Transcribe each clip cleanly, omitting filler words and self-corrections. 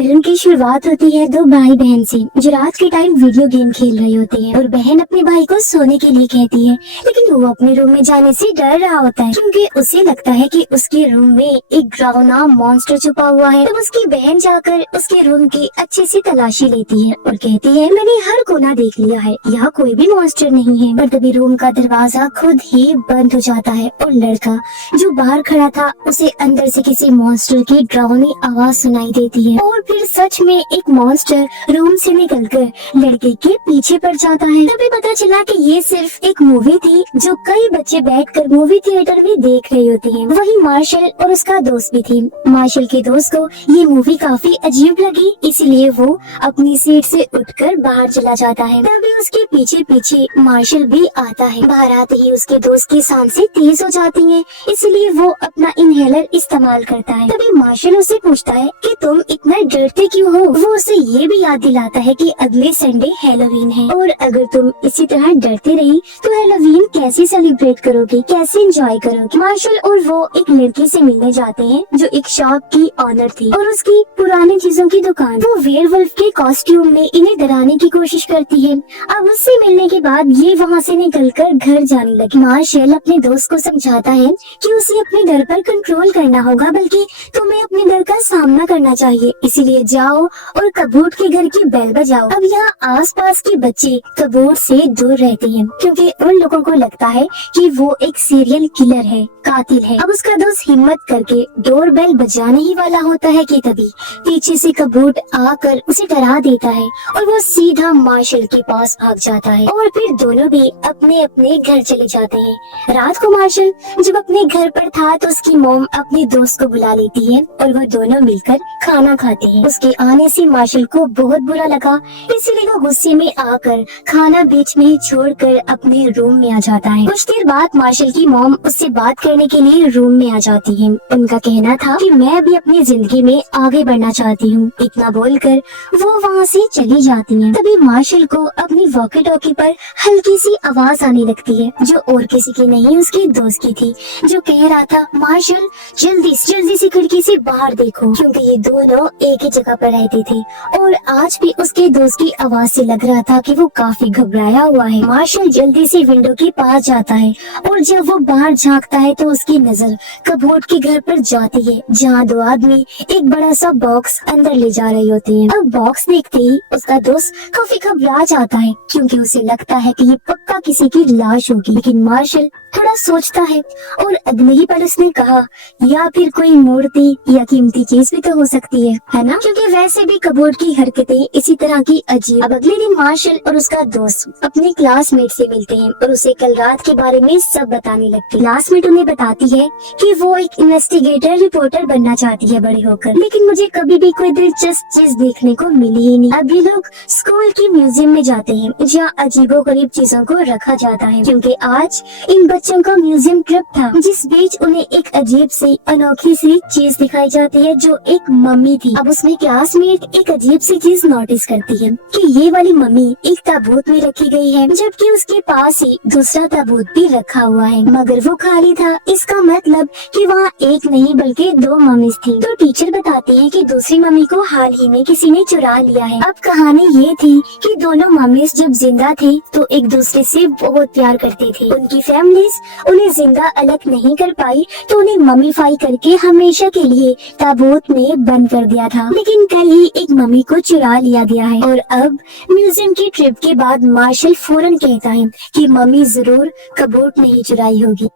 Film की शुरुआत होती है दो भाई बहन से, जो रात के टाइम वीडियो गेम खेल रहे होते हैं और बहन अपने भाई को सोने के लिए कहती है, लेकिन वो अपने रूम में जाने से डर रहा होता है क्योंकि उसे लगता है कि उसके रूम में एक डरावना मॉन्स्टर छुपा हुआ है। तब उसकी बहन जाकर उसके रूम की अच्छे से तलाशी लेती है और कहती है, मैंने हर कोना देख लिया है, यहाँ कोई भी मॉन्स्टर नहीं है। पर तभी रूम का दरवाजा खुद ही बंद हो जाता है और लड़का जो बाहर खड़ा था उसे अंदर से किसी मॉन्स्टर की डरावनी आवाज सुनाई देती है और फिर सच में एक मॉन्स्टर रूम से निकलकर लड़के के पीछे पड़ जाता है। तभी पता चला कि ये सिर्फ एक मूवी थी जो कई बच्चे बैठकर मूवी थिएटर में देख रहे होते हैं। वही मार्शल और उसका दोस्त भी थी। मार्शल के दोस्त को ये मूवी काफी अजीब लगी, इसलिए वो अपनी सीट से उठकर बाहर चला जाता है। तभी उसके पीछे पीछे मार्शल भी आता है। बाहर आते ही उसके दोस्त की सांसें तेज हो जाती हैं, इसलिए वो अपना इनहेलर इस्तेमाल करता है। तभी मार्शल उसे पूछता है कि तुम इतना डरते क्यों हो। वो उसे ये भी याद दिलाता है कि अगले संडे हैलोवीन है और अगर तुम इसी तरह डरते रही तो हैलोवीन कैसे सेलिब्रेट करोगे, कैसे एंजॉय करोगे। मार्शल और वो एक लड़के से मिलने जाते हैं जो एक शॉप की ऑनर थी और उसकी पुरानी चीजों की दुकान। वो वेयरवुल्फ के कॉस्ट्यूम में इन्हें डराने की कोशिश करती है। अब उससे मिलने के बाद ये वहाँ से निकलकर घर जाने लगी। मार्शल अपने दोस्त को समझाता है कि उसे अपने डर पर कंट्रोल करना होगा, बल्कि तुम्हें अपने डर का सामना करना चाहिए, इसीलिए जाओ और कबूट के घर की बेल बजाओ। अब यहाँ आसपास के बच्चे कबूट से दूर रहते हैं क्योंकि उन लोगों को लगता है कि वो एक सीरियल किलर है, कातिल है। अब उसका दोस्त हिम्मत करके डोर बेल बजाने ही वाला होता है कि तभी पीछे से कबूट आकर उसे डरा देता है और वो सीधा मार्शल के पास भाग जाता है और फिर दोनों भी अपने अपने घर चले जाते हैं। रात को मार्शल जब अपने घर पर था तो उसकी मॉम अपने दोस्त को बुला लेती है और वो दोनों मिलकर खाना खाते हैं। उसके आने से मार्शल को बहुत बुरा लगा, इसलिए वो गुस्से में आकर खाना बीच में ही छोड़कर अपने रूम में आ जाता है। कुछ देर बाद मार्शल की मॉम उससे बात करने के लिए रूम में आ जाती है। उनका कहना था कि मैं भी अपनी जिंदगी में आगे बढ़ना चाहती हूँ। इतना बोलकर वो वहाँ से चली जाती है। तभी मार्शल को अपनी वॉकी टॉकी पर हल्की सी आवाज आने लगती है जो और किसी की नहीं उसके दोस्त की थी, जो कह रहा था, मार्शल जल्दी से खिड़की से बाहर देखो, क्योंकि ये दोनों एक ही जगह पर रहते थे और आज भी उसके दोस्त की आवाज से लग रहा था कि वो काफी घबराया हुआ है। मार्शल जल्दी से विंडो के पास जाता है और जब वो बाहर झांकता है तो उसकी नजर कबूट के घर पर जाती है जहाँ दो आदमी एक बड़ा सा बॉक्स अंदर ले जा रहे होते हैं। अब बॉक्स देखते ही उसका दोस्त काफी घबरा जाता है क्योंकि उसे लगता है कि ये पक्का किसी की लाश होगी, लेकिन मार्शल थोड़ा सोचता है और अगले ही पल उसने कहा, या फिर कोई मूर्ति या कीमती चीज भी तो हो सकती है ना, क्योंकि वैसे भी कबूट की हरकतें इसी तरह की अजीब। अब अगले दिन मार्शल और उसका दोस्त अपने क्लासमेट से मिलते हैं और उसे कल रात के बारे में सब बताने लगते। क्लासमेट उन्हें बताती है कि वो एक इन्वेस्टिगेटर रिपोर्टर बनना चाहती है बड़े होकर, लेकिन मुझे कभी भी कोई दिलचस्प चीज देखने को मिली ही नहीं। अब ये लोग स्कूल की म्यूजियम में जाते हैं जहाँ अजीबोगरीब चीजों को रखा जाता है, क्योंकि आज इन बच्चों का म्यूजियम ट्रिप था। जिस बीच उन्हें एक अजीब सी अनोखी सी चीज दिखाई जाती है जो एक मम्मी थी। अब उसमें क्लासमेट एक अजीब सी चीज नोटिस करती है कि ये वाली मम्मी एक ताबूत में रखी गई है, जबकि उसके पास ही दूसरा ताबूत भी रखा हुआ है, मगर वो खाली था। इसका मतलब कि वहाँ एक नहीं बल्कि दो मम्मीज थी। तो टीचर बताती है कि दूसरी मम्मी को हाल ही में किसी ने चुरा लिया है। अब कहानी ये थी कि दोनों मम्मीज जब जिंदा थे तो एक दूसरे से बहुत प्यार करते थे। उनकी फैमिलीज उन्हें जिंदा अलग नहीं कर पाई तो उन्हें मम्मीफाई करके हमेशा के लिए ताबूत में बंद कर दिया था, लेकिन कल ही एक मम्मी को चुरा लिया गया है। और अब म्यूजियम की ट्रिप के बाद मार्शल फौरन कहता है कि मम्मी जरूर कबूट नहीं चुराई होगी।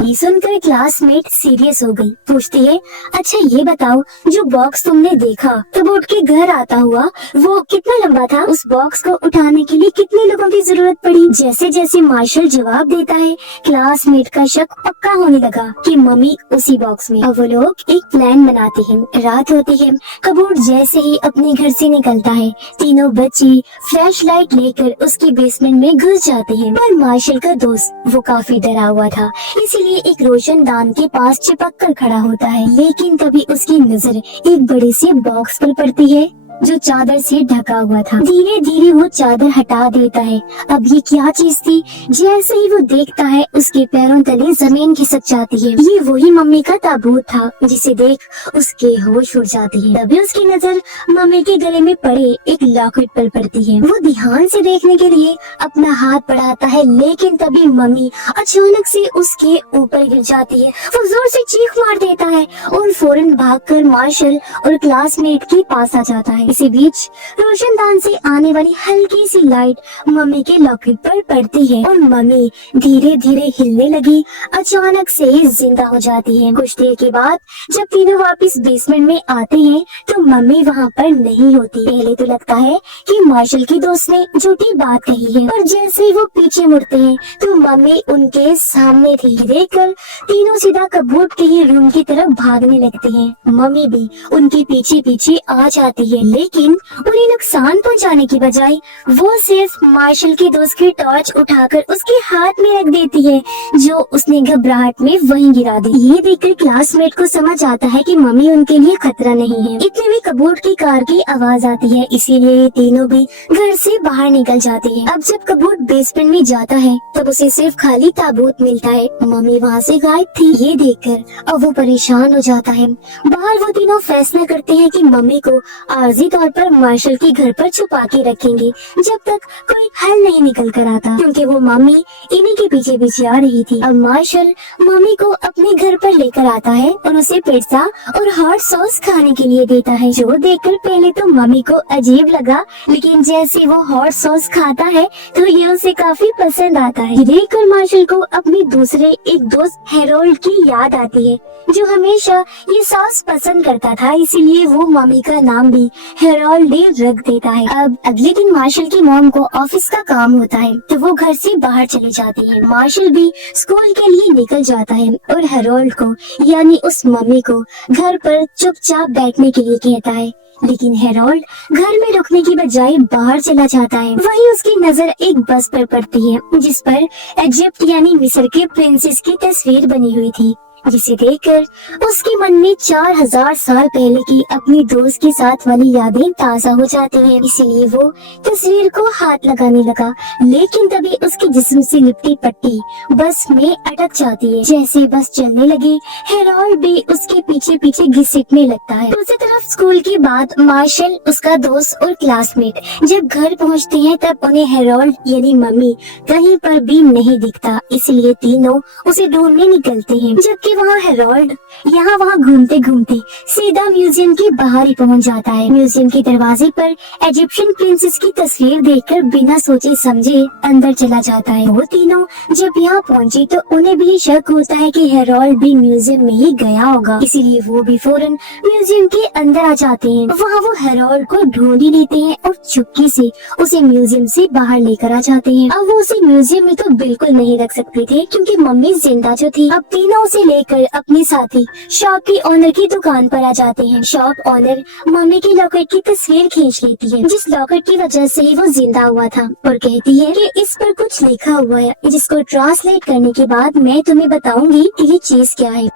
ये सुनकर क्लासमेट सीरियस हो गई। पूछती है, अच्छा ये बताओ, जो बॉक्स तुमने देखा कबूट के घर आता हुआ वो कितना लंबा था? उस बॉक्स को उठाने के लिए कितने लोगों की जरूरत पड़ी? जैसे जैसे मार्शल जवाब देता है क्लासमेट का शक पक्का होने लगा कि मम्मी उसी बॉक्स में। अब वो लोग एक प्लान बनाते हैं। रात होती है, कबूट जैसे ही अपने घर से निकलता है तीनों बच्चे फ्लैश लाइट लेकर उसके बेसमेंट में घुस जाते हैं। पर मार्शल का दोस्त वो काफी डरा हुआ था, इसलिए एक रोशनदान के पास चिपक कर खड़ा होता है, लेकिन तभी उसकी नजर एक बड़े से बॉक्स पर पड़ती है जो चादर से ढका हुआ था। धीरे धीरे वो चादर हटा देता है। अब ये क्या चीज थी? जैसे ही वो देखता है उसके पैरों तले जमीन खिसक जाती है। ये वही मम्मी का ताबूत था जिसे देख उसके होश उड़ जाती है। तभी उसकी नजर मम्मी के गले में पड़े एक लॉकेट पर पड़ती है। वो ध्यान से देखने के लिए अपना हाथ बढ़ाता है, लेकिन तभी मम्मी अचानक से उसके ऊपर गिर जाती है। वो जोर से चीख मार देता है और फौरन भागकर मार्शल और क्लासमेट के पास आ जाता है। इसी बीच रोशनदान से आने वाली हल्की सी लाइट मम्मी के लॉकेट पर पड़ती है और मम्मी धीरे धीरे हिलने लगी अचानक से जिंदा हो जाती है। कुछ देर के बाद जब तीनों वापस बेसमेंट में आते हैं तो मम्मी वहाँ पर नहीं होती। पहले तो लगता है कि मार्शल की दोस्त ने झूठी बात कही है, पर जैसे ही वो पीछे मुड़ते हैं तो मम्मी उनके सामने थी। देखकर तीनों सीधा कबूट के ही रूम की तरफ भागने लगते हैं। मम्मी भी उनके पीछे पीछे आ जाती है, लेकिन उन्हें नुकसान पहुंचाने की बजाय वो सिर्फ मार्शल के दोस्त की टॉर्च उठाकर उसके हाथ में रख देती है, जो उसने घबराहट में वहीं गिरा दी। ये देखकर क्लासमेट को समझ आता है कि मम्मी उनके लिए खतरा नहीं है। इतने में कबूट की कार की आवाज आती है, इसीलिए तीनों भी घर से बाहर निकल जाते हैं। अब जब कबूट बेसमेंट में जाता है तब उसे सिर्फ खाली ताबूत मिलता है। मम्मी वहाँ से गायब थी। ये देखकर अब वो परेशान हो जाता है। बाहर वो तीनों फैसला करते हैं कि मम्मी को आर्जी तौर पर मार्शल के घर पर छुपा के रखेंगे जब तक कोई हल नहीं निकल कर आता, क्योंकि वो मम्मी इन्हीं के पीछे पीछे आ रही थी। अब मार्शल मम्मी को अपने घर पर लेकर आता है और उसे पिज्जा और हॉट सॉस खाने के लिए देता है, जो देखकर पहले तो मम्मी को अजीब लगा, लेकिन जैसे वो हॉट सॉस खाता है तो ये उसे काफी पसंद आता है। देखकर मार्शल को अपने दूसरे एक दोस्त हेरोल्ड की याद आती है, जो हमेशा ये सॉस पसंद करता था, इसीलिए वो मम्मी का नाम भी हेरोल्ड रख देता है। अब अगले दिन मार्शल की मॉम को ऑफिस का काम होता है तो वो घर से बाहर चली जाती है। मार्शल भी स्कूल के लिए निकल जाता है और हेरोल्ड को यानी उस मम्मी को घर पर चुपचाप बैठने के लिए कहता है, लेकिन हेरोल्ड घर में रुकने की बजाय बाहर चला जाता है। वहीं उसकी नजर एक बस पर पड़ती है जिस पर इजिप्ट यानी मिस्र के प्रिंसेस की तस्वीर बनी हुई थी, जिसे देखकर उसके मन में 4000 साल पहले की अपनी दोस्त के साथ वाली यादें ताजा हो जाती हैं। इसीलिए वो तस्वीर को हाथ लगाने लगा, लेकिन तभी उसके जिस्म से लिपटी पट्टी बस में अटक जाती है। जैसे बस चलने लगी, हेरोल्ड भी उसके पीछे पीछे घिसटने लगता है। दूसरी तरफ स्कूल के बाद मार्शल, उसका दोस्त और क्लासमेट जब घर पहुँचते हैं तब उन्हें हेरोल्ड यानी मम्मी कहीं पर भी नहीं दिखता, इसलिए तीनों उसे ढूंढने निकलते हैं। जबकि वहाँ हेरोल्ड यहाँ वहाँ घूमते घूमते सीधा म्यूजियम के बाहर ही पहुँच जाता है। म्यूजियम के दरवाजे पर इजिप्शियन प्रिंसेस की तस्वीर देखकर बिना सोचे समझे अंदर चला जाता है। वो तीनों जब यहाँ पहुँचे तो उन्हें भी शक होता है कि हेरोल्ड भी म्यूजियम में ही गया होगा, इसीलिए वो भी फौरन म्यूजियम के अंदर आ जाते हैं। वहाँ वो हेरोल्ड को ढूंढ ही लेते हैं और चुपके से उसे म्यूजियम से बाहर लेकर आ जाते हैं। अब वो उसे म्यूजियम में तो बिल्कुल नहीं रख सकते थे, क्योंकि मम्मी जिंदा जो थी। अब तीनों उसे लेकर अपने साथी शॉप की ओनर की दुकान पर आ जाते हैं। शॉप ओनर मम्मी की लॉकेट की तस्वीर खींच लेती है, जिस लॉकेट की वजह से ही वो जिंदा हुआ था, और कहती है कि इस पर कुछ लिखा हुआ है, जिसको ट्रांसलेट करने के बाद मैं तुम्हें बताऊंगी कि ये चीज क्या है।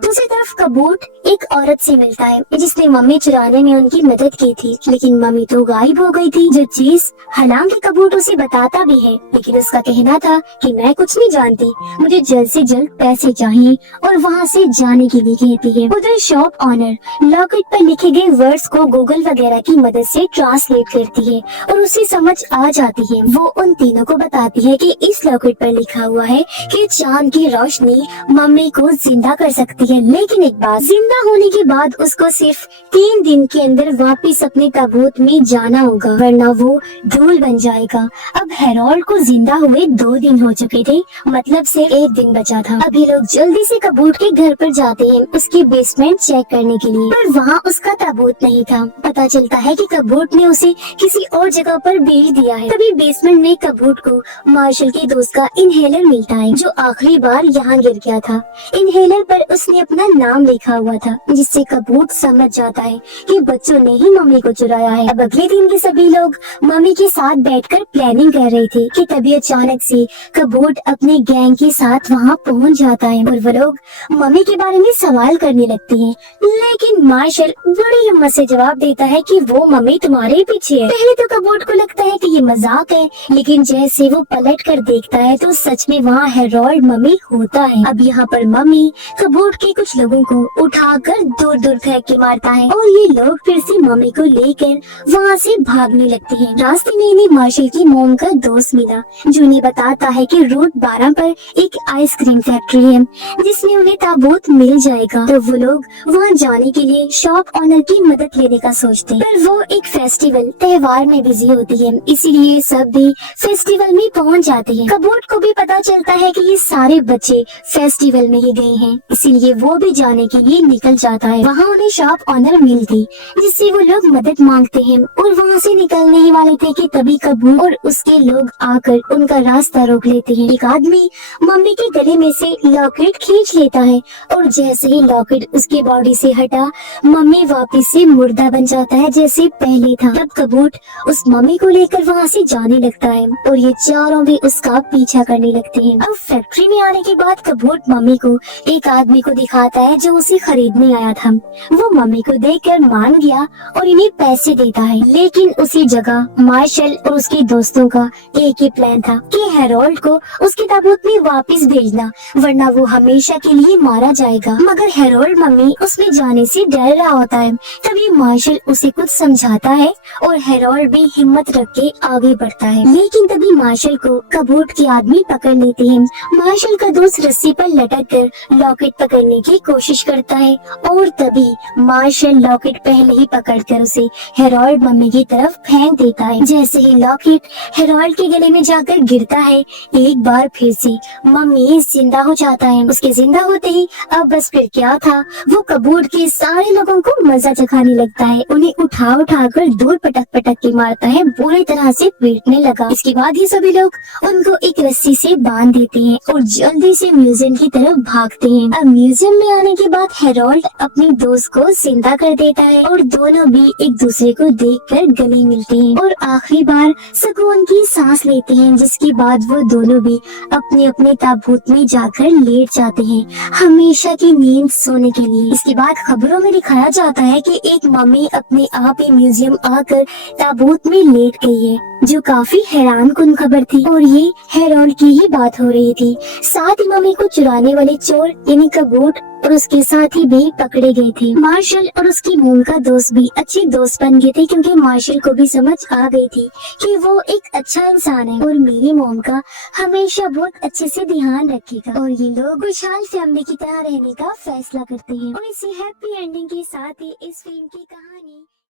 दूसरी तरफ कबूट एक औरत से मिलता है जिसने मम्मी चुराने में उनकी मदद की थी, लेकिन मम्मी तो गायब हो गई थी। जो चीज हालांकि कबूट उसे बताता भी है, लेकिन उसका कहना था कि मैं कुछ नहीं जानती, मुझे जल्द से जल्द पैसे चाहिए, और वहाँ से जाने के लिए कहती है। उधर शॉप ऑनर लॉकेट पर लिखे गए वर्ड्स को गूगल वगैरह की मदद से ट्रांसलेट करती है और उसे समझ आ जाती है। वो उन तीनों को बताती है कि इस लॉकेट पर लिखा हुआ है कि चांद की रोशनी मम्मी को जिंदा कर सकती है, लेकिन एक बात, जिंदा होने के बाद उसको सिर्फ 3 दिन के अंदर वापस अपने ताबूत में जाना होगा, वरना वो धूल बन जाएगा। अब हेरोल्ड को जिंदा हुए 2 दिन हो चुके थे, मतलब से 1 दिन बचा था। अभी लोग जल्दी से कबूट के घर पर जाते हैं उसकी बेसमेंट चेक करने के लिए, पर वहाँ उसका ताबूत नहीं था। पता चलता है कि कबूट ने उसे किसी और जगह पर भेज दिया है। तभी बेसमेंट में कबूट को मार्शल के दोस्त का इनहेलर मिलता है, जो आखिरी बार यहाँ गिर गया था। इनहेलर पर उसने अपना नाम लिखा हुआ था, जिससे कबूट समझ जाता है कि बच्चों ने ही मम्मी को चुराया है। अब अगले दिन के सभी लोग मम्मी के साथ बैठकर प्लानिंग कर रहे थे कि तभी अचानक से कबूट अपने गैंग के साथ वहाँ पहुँच जाता है और वो लोग मम्मी के बारे में सवाल करने लगते हैं। लेकिन मार्शल बड़ी हिम्मत से जवाब देता है कि वो मम्मी तुम्हारे पीछे है। पहले तो कबूट को लगता है कि ये मजाक है, लेकिन जैसे वो पलट कर देखता है तो सच में वहाँ हेरोल्ड मम्मी होता है। अब यहाँ पर मम्मी कबूट के कुछ लोगों को उठाकर दूर दूर फेंक के मारता है और ये लोग फिर से मम्मी को लेकर वहाँ से भागने लगते हैं। रास्ते में इन्हें मार्शल की मोम का दोस्त मिला, जो इन्हें बताता है कि रूट 12 पर एक आइसक्रीम फैक्ट्री है जिसमें उन्हें ताबूत मिल जाएगा। तो वो लोग वहाँ जाने के लिए शॉप ऑनर की मदद लेने का सोचते हैं, पर वो एक फेस्टिवल त्योहार में बिजी होती है, इसीलिए सब भी फेस्टिवल में पहुँच जाते हैं। कबूट को भी पता चलता है कि ये सारे बच्चे फेस्टिवल में ही गए हैं, इसीलिए वो भी जाने के लिए निकल जाता है। वहाँ उन्हें शॉप ऑनर मिलती, जिससे वो लोग मदद मांगते हैं और वहाँ से निकलने ही वाले थे कि तभी कबूत और उसके लोग आकर उनका रास्ता रोक लेते हैं। एक आदमी मम्मी के गले में से लॉकेट खींच लेता है और जैसे ही लॉकेट उसकी बॉडी से हटा, मम्मी वापस से मुर्दा बन जाता है जैसे पहले था। तब कबूत उस मम्मी को लेकर वहाँ से जाने लगता है और ये चारों भी उसका पीछा करने लगते हैं। अब फैक्ट्री में आने के बाद कबूत मम्मी को एक आदमी को दिखाता है जो उसे खरीदने आया था। वो मम्मी को देखकर मान गया और इन्हें पैसे देता है, लेकिन उसी जगह मार्शल और उसके दोस्तों का एक ही प्लान था कि हेरोल्ड को उसके ताबूत में वापस भेजना, वरना वो हमेशा के लिए मारा जाएगा। मगर हेरोल्ड मम्मी उसमें जाने से डर रहा होता है। तभी मार्शल उसे कुछ समझाता है और हेरोल्ड भी हिम्मत रख के आगे बढ़ता है, लेकिन तभी मार्शल को कबूत के आदमी पकड़ लेते हैं। मार्शल का दोस्त रस्सी पर लटक कर लॉकेट पकड़ने की कोशिश करता है और तभी मार्शल लॉकेट पहले ही पकड़कर उसे हेरोल्ड मम्मी की तरफ फेंक देता है। जैसे ही लॉकेट हेरोल्ड के गले में जाकर गिरता है, एक बार फिर से मम्मी जिंदा हो जाता है। उसके जिंदा होते ही अब बस फिर क्या था, वो कबूत के सारे लोगों को मजा चखाने लगता है, उन्हें उठा उठा कर दूर पटक पटक के मारता है, बुरी तरह से पीटने लगा। इसके बाद ही सभी लोग उनको एक रस्सी से बांध देते हैं और जल्दी से म्यूजियम की तरफ भागते हैं। अब म्यूजियम में आने के बाद हेरोल्ड अपने दोस्त को जिंदा कर देता है और दोनों भी एक दूसरे को देखकर गले मिलते हैं और आखिरी बार सुकून की सांस लेते हैं, जिसके बाद वो दोनों भी अपने अपने ताबूत में जाकर लेट जाते हैं हमेशा की नींद सोने के लिए। इसके बाद खबरों में दिखाया जाता है कि एक मम्मी अपने आप ही म्यूजियम आकर ताबूत में लेट गई है, जो काफी हैरान कुन खबर थी और ये हेरोल्ड की ही बात हो रही थी। साथ ही मम्मी को चुराने वाले चोर यानी कबूत और उसके साथी भी पकड़े गए थे। मार्शल और उसकी मोम का दोस्त भी अच्छे दोस्त बन गए थे, क्योंकि मार्शल को भी समझ आ गई थी कि वो एक अच्छा इंसान है और मेरी मोम का हमेशा बहुत अच्छे से ध्यान रखेगा। और ये लोग खुशहाल फैमिली की तरह रहने का फैसला करते हैं और इसी हैप्पी एंडिंग के साथ ही इस फिल्म की कहानी